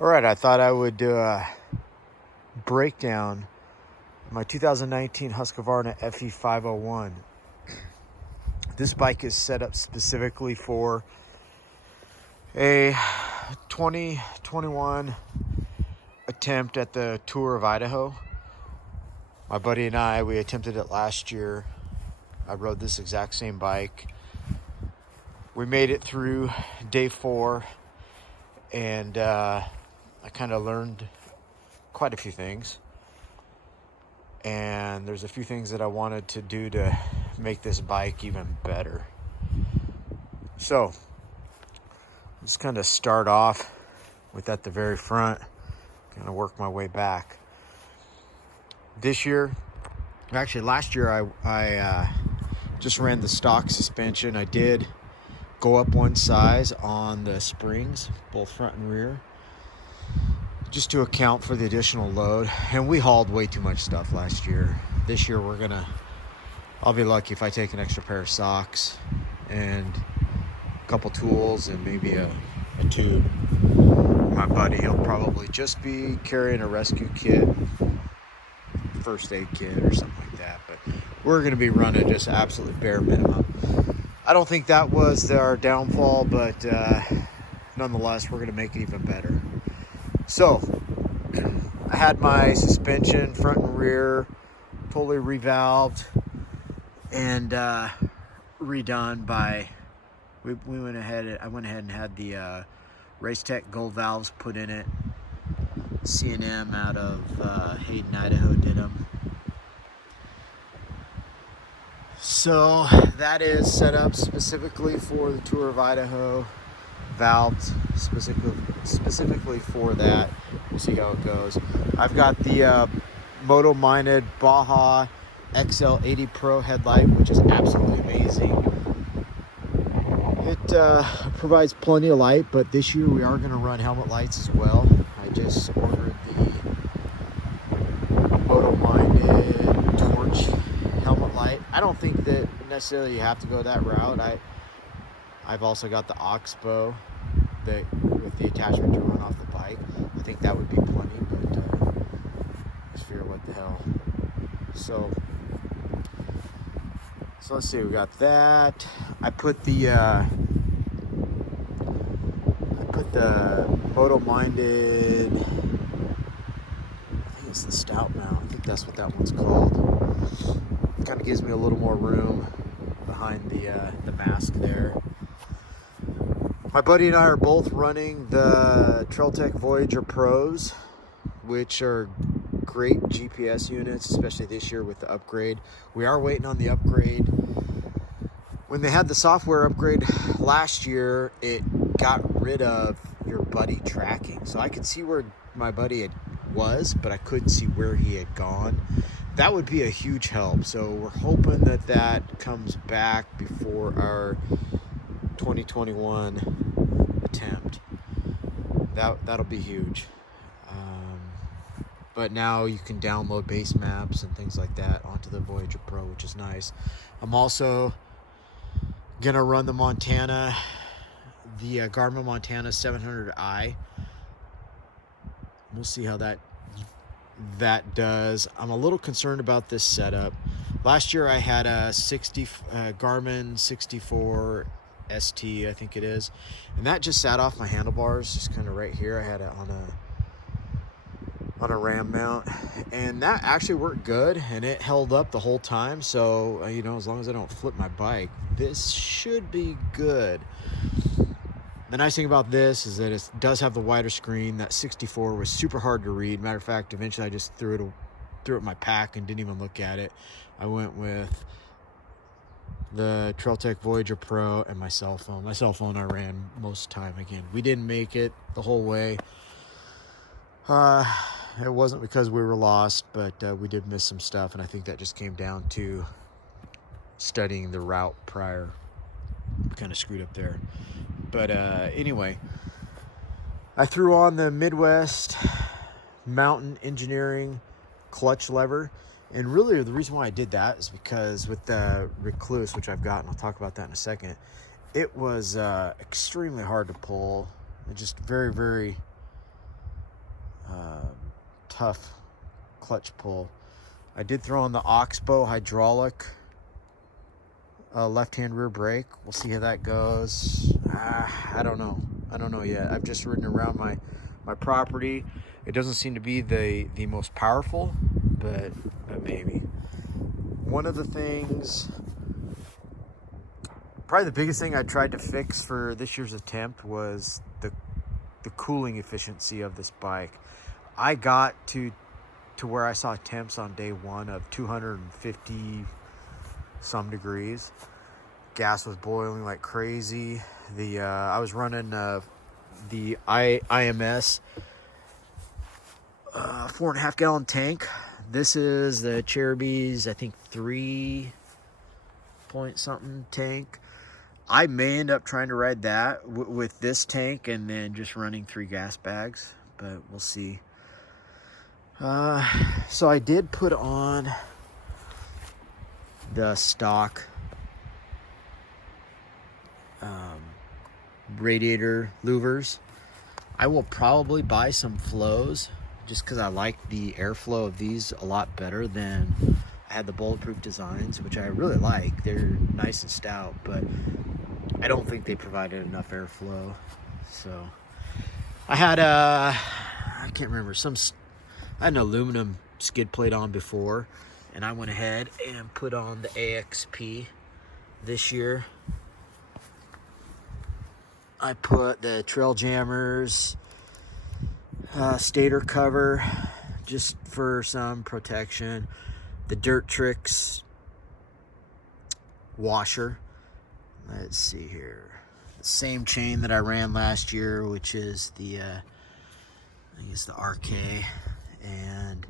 All right, I thought I would do a breakdown of my 2019 Husqvarna FE 501. This bike is set up specifically for a 2021 attempt at the Tour of Idaho. My buddy and I, we attempted it last year. I rode this exact same bike. We made it through day 4, and I kind of learned quite a few things. And there's a few things that I wanted to do to make this bike even better. So, just kind of start off with at the very front, kind of work my way back. This year, actually last year, I just ran the stock suspension. I did go up one size on the springs, both front and rear, just to account for the additional load. And we hauled way too much stuff last year. This year I'll be lucky if I take an extra pair of socks and a couple tools and maybe a tube. My buddy, he'll probably just be carrying a rescue kit, first aid kit or something like that. But we're going to be running just absolute bare minimum. I don't think that was our downfall, but nonetheless, we're going to make it even better. So, I had my suspension front and rear totally revalved and redone by, I went ahead and had the Race Tech Gold valves put in it. C&M out of Hayden, Idaho did them. So that is set up specifically for the Tour of Idaho, valved specifically for that. We'll see how it goes. I've got the MotoMinded Baja XL 80 Pro headlight, which is absolutely amazing. It provides plenty of light, but this year we are going to run helmet lights as well. I just ordered the MotoMinded torch helmet light. I don't think that necessarily you have to go that route. I've also got the Oxbow that with the attachment to run off the bike. I think that would be plenty, but just figure what the hell. So let's see, we got that. I put the MotoMinded, I think it's the stout mount. I think that's what that one's called. Kind of gives me a little more room behind the mask there. My buddy and I are both running the Trailtech Voyager Pros, which are great GPS units, especially this year with the upgrade. We are waiting on the upgrade. When they had the software upgrade last year, it got rid of your buddy tracking. So I could see where my buddy was, but I couldn't see where he had gone. That would be a huge help. So we're hoping that comes back before our 2021 attempt. That'll be huge. But now you can download base maps and things like that onto the Voyager Pro, which is nice. I'm also gonna run the Montana, the Garmin Montana 700i. We'll see how that does. I'm a little concerned about this setup. Last year I had a Garmin 64 ST, I think it is, and that just sat off my handlebars, just kind of right here. I had it on a ram mount, and that actually worked good, and it held up the whole time. So as long as I don't flip my bike, this should be good. The nice thing about this is that it does have the wider screen. That 64 was super hard to read. Matter of fact, eventually I just threw it in my pack and didn't even look at it. I went with the Trailtech Voyager Pro and my cell phone. My cell phone I ran most of the time. Again, we didn't make it the whole way. It wasn't because we were lost, but we did miss some stuff, and I think that just came down to studying the route prior. Kind of screwed up there. But anyway, I threw on the Midwest Mountain Engineering clutch lever. And really the reason why I did that is because with the Rekluse, which I've got, and I'll talk about that in a second, it was extremely hard to pull. It just very, very tough clutch pull. I did throw on the Oxbow hydraulic left-hand rear brake. We'll see how that goes. I don't know yet. I've just ridden around my property. It doesn't seem to be the most powerful, but maybe. One of the things, probably the biggest thing I tried to fix for this year's attempt was the cooling efficiency of this bike. I got to where I saw temps on day one of 250 some degrees. Gas was boiling like crazy. I was running the IMS 4.5 gallon tank. This is the LHRB's, I think, 3 point something tank. I may end up trying to ride that with this tank and then just running 3 gas bags, but we'll see. So I did put on the stock radiator louvers. I will probably buy some flows just because I like the airflow of these a lot better than I had the bulletproof designs, which I really like. They're nice and stout, but I don't think they provided enough airflow. So I had I can't remember, I had an aluminum skid plate on before, and I went ahead and put on the AXP this year. I put the Trail Jammers stator cover just for some protection. The Dirt Tricks washer. Let's see here. The same chain that I ran last year, which is the I think it's the RK, and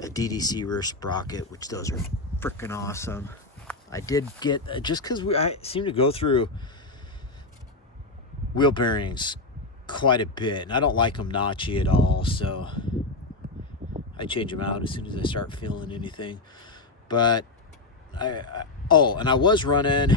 a DDC rear sprocket, which those are freaking awesome. I did get, just because I seem to go through wheel bearings quite a bit, and I don't like them notchy at all, so I change them out as soon as I start feeling anything. But and I was running,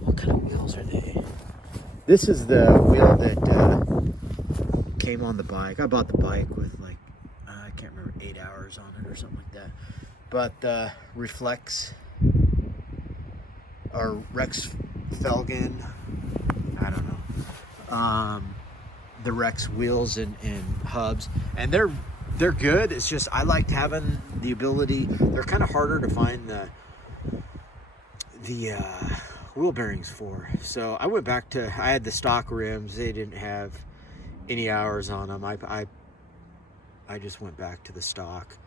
what kind of wheels are they? This is the wheel that came on the bike. I bought the bike with like, I can't remember, 8 hours on it or something like that. But the Reflex, or Rex Felgen, I don't know. The Rex wheels and hubs, and they're good. It's just I liked having the ability. They're kind of harder to find the wheel bearings for. So I went back to, I had the stock rims. They didn't have any hours on them. I just went back to the stock.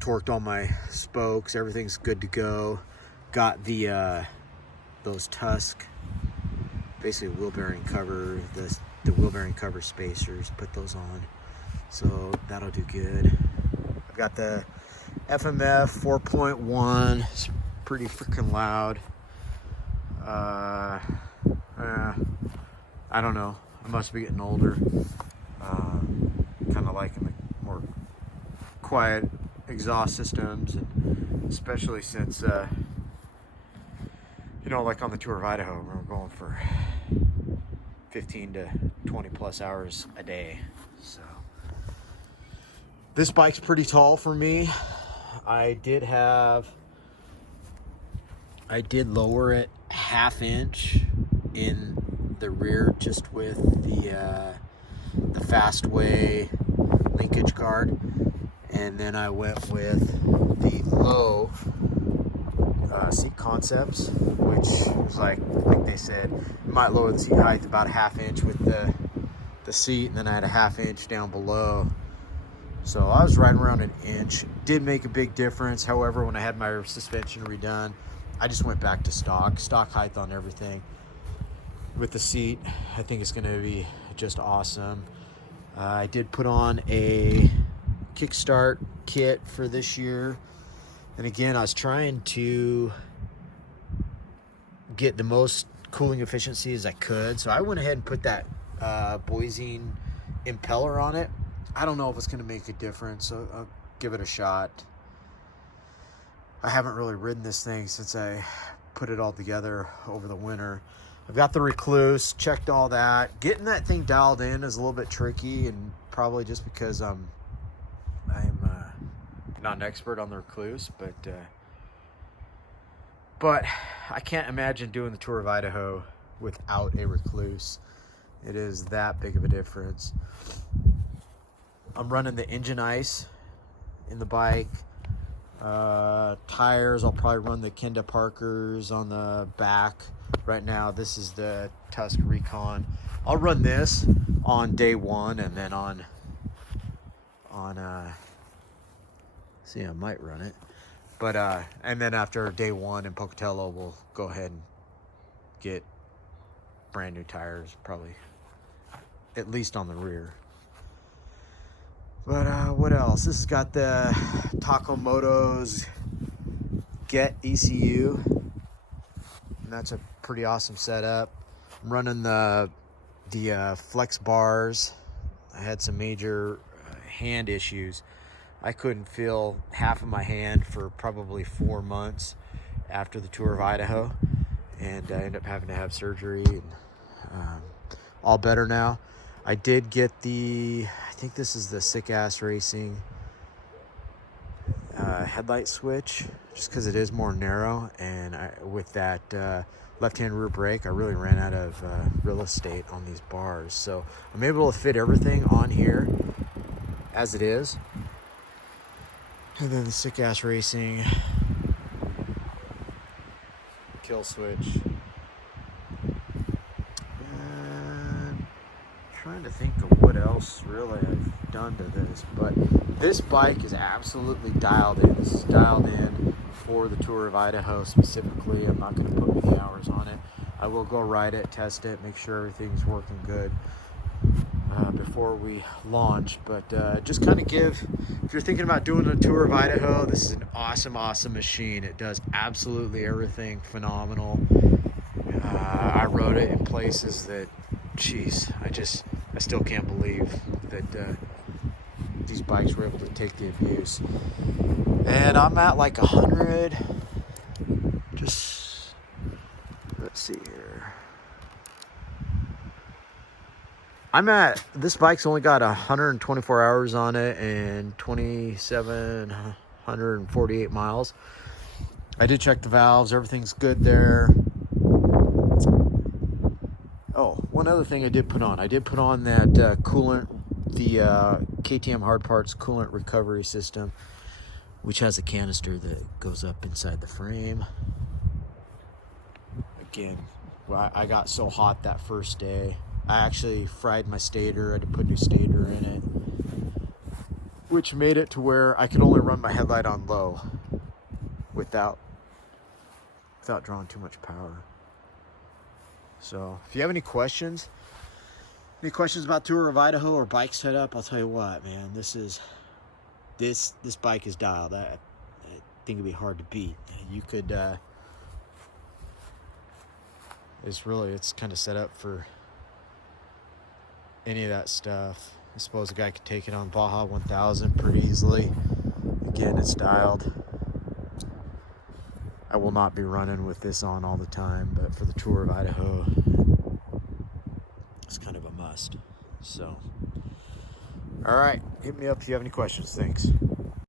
Torqued all my spokes. Everything's good to go. Got the those Tusk, basically wheel bearing cover, the wheel bearing cover spacers. Put those on, so that'll do good. I've got the FMF 4.1. It's pretty freaking loud. I don't know. I must be getting older. Kind of liking the more quiet exhaust systems, and especially since you know, like on the Tour of Idaho, we're going for 15 to 20 plus hours a day. So this bike's pretty tall for me. I did lower it 1/2 inch in the rear, just with the Fastway linkage guard, and then I went with the low seat concepts, which was like they said, you might lower the seat height about 1/2 inch with the seat, and then I had a 1/2 inch down below. So I was right around 1 inch. Did make a big difference. However, when I had my suspension redone, I just went back to stock height on everything. With the seat, I think it's going to be just awesome. I did put on a kickstart kit for this year. And again, I was trying to get the most cooling efficiency as I could. So I went ahead and put that Boise impeller on it. I don't know if it's going to make a difference, so I'll give it a shot. I haven't really ridden this thing since I put it all together over the winter. I've got the Rekluse, checked all that. Getting that thing dialed in is a little bit tricky, and probably just because I'm not an expert on the Rekluse, but I can't imagine doing the Tour of Idaho without a Rekluse. It is that big of a difference. I'm running the engine ice in the bike. Tires, I'll probably run the Kenda Parkers on the back. Right now, this is the Tusk Recon. I'll run this on day one, and then see, I might run it. But, and then after day one in Pocatello, we'll go ahead and get brand new tires, probably at least on the rear. But what else? This has got the TacoMoto's GET ECU, and that's a pretty awesome setup. I'm running the flex bars. I had some major hand issues. I couldn't feel half of my hand for probably 4 months after the Tour of Idaho, and I ended up having to have surgery, and all better now. I did get I think this is the Sick Ass Racing headlight switch, just because it is more narrow, and with that left-hand rear brake, I really ran out of real estate on these bars. So I'm able to fit everything on here as it is. And then the Sick Ass Racing kill switch. And trying to think of what else really I've done to this, but this bike is absolutely dialed in. This is dialed in for the Tour of Idaho specifically. I'm not going to put many hours on it. I will go ride it, test it, make sure everything's working good before we launch. But just kind of if you're thinking about doing a Tour of Idaho, this is an awesome machine. It does absolutely everything phenomenal. I rode it in places that, geez, I still can't believe that these bikes were able to take the abuse. And I'm at like 100, let's see here. This bike's only got 124 hours on it and 2,748 miles. I did check the valves, everything's good there. Oh, one other thing I did put on that coolant, the KTM Hard Parts coolant recovery system, which has a canister that goes up inside the frame. Again, I got so hot that first day, I actually fried my stator. I had to put new stator in it, which made it to where I could only run my headlight on low without drawing too much power. So if you have any questions about Tour of Idaho or bike setup, I'll tell you what, man, this bike is dialed. I think it'd be hard to beat. You could it's kind of set up for any of that stuff. I suppose a guy could take it on Baja 1000 pretty easily. Again, it's dialed. I will not be running with this on all the time, but for the Tour of Idaho, it's kind of a must. So, all right, hit me up if you have any questions. Thanks.